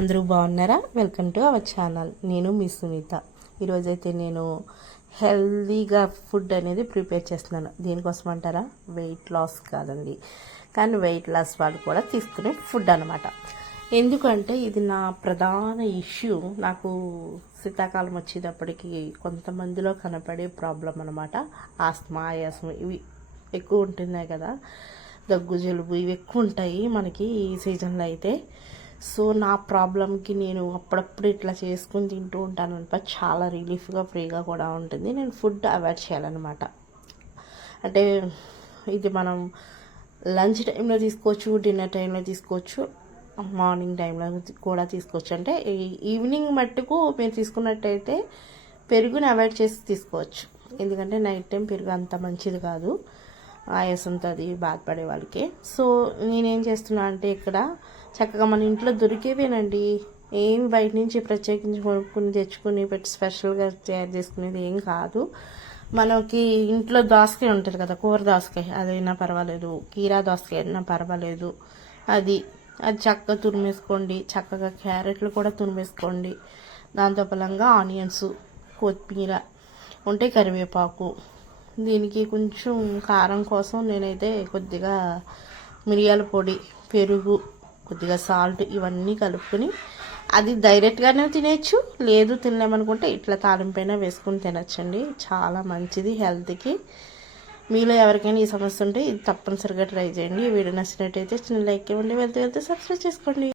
అందరూ బాగున్నారా? Welcome to our channel. నేను మీ సునీత. ఈరోజైతే నేను హెల్దీగా ఫుడ్ అనేది ప్రిపేర్ చేస్తున్నాను. దీనికోసం అంటారా, వెయిట్ లాస్ కాదండి, కానీ వెయిట్ లాస్ వాళ్ళు కూడా తీసుకునే ఫుడ్ అనమాట. ఎందుకంటే ఇది నా ప్రధాన ఇష్యూ. నాకు శీతాకాలం వచ్చేటప్పటికి కొంతమందిలో కనపడే ప్రాబ్లం అనమాట. ఆస్తమా, ఆయాసం ఇవి ఎక్కువ ఉంటున్నాయి కదా, దగ్గు జలుబు ఇవి ఎక్కువ ఉంటాయి మనకి ఈ సీజన్లో అయితే. సో నా ప్రాబ్లంకి నేను అప్పుడప్పుడు ఇట్లా చేసుకుని తింటూ ఉంటాను అనమాట. చాలా రిలీఫ్గా, ఫ్రీగా కూడా ఉంటుంది. నేను ఫుడ్ అవాయిడ్ చేయాలన్నమాట. అంటే ఇది మనం లంచ్ టైంలో తీసుకోవచ్చు, డిన్నర్ టైంలో తీసుకోవచ్చు, మార్నింగ్ టైంలో కూడా తీసుకోవచ్చు. అంటే ఈవినింగ్ మట్టుకు మీరు తీసుకున్నట్టయితే పెరుగుని అవాయిడ్ చేసి తీసుకోవచ్చు. ఎందుకంటే నైట్ టైం పెరుగు అంత మంచిది కాదు ఆయాసంతో అది బాధపడే వాళ్ళకి. సో నేనేం చేస్తున్నా అంటే ఇక్కడ చక్కగా మన ఇంట్లో దొరికేవేనండి, ఏమి బయట నుంచి ప్రత్యేకించి కొనుక్కుని తెచ్చుకుని పెట్టి స్పెషల్గా తయారు చేసుకునేది ఏం కాదు. మనకి ఇంట్లో దోసకాయ ఉంటుంది కదా, కూర దోసకాయ అదైనా పర్వాలేదు, కీరా దోసకాయ అయినా పర్వాలేదు, అది చక్కగా తురిమేసుకోండి. చక్కగా క్యారెట్లు కూడా తురిమేసుకోండి. దాంతో పలంగా ఆనియన్స్, కొత్తిమీర ఉంటే కరివేపాకు. దీనికి కొంచెం కారం కోసం నేనైతే కొద్దిగా మిరియాల పొడి, పెరుగు, కొద్దిగా సాల్ట్ ఇవన్నీ కలుపుకొని అది డైరెక్ట్గానే తినేయచ్చు. లేదు తినలేమనుకుంటే ఇట్లా తాలింపైన వేసుకుని తినచ్చండి. చాలా మంచిది హెల్త్కి. మీలో ఎవరికైనా ఈ సమస్య ఉంటే ఇది తప్పనిసరిగా ట్రై చేయండి. ఈ వీడియో నచ్చినట్టయితే చిన్న లైక్ ఇవ్వండి, వెళ్తే సబ్స్క్రైబ్ చేసుకోండి.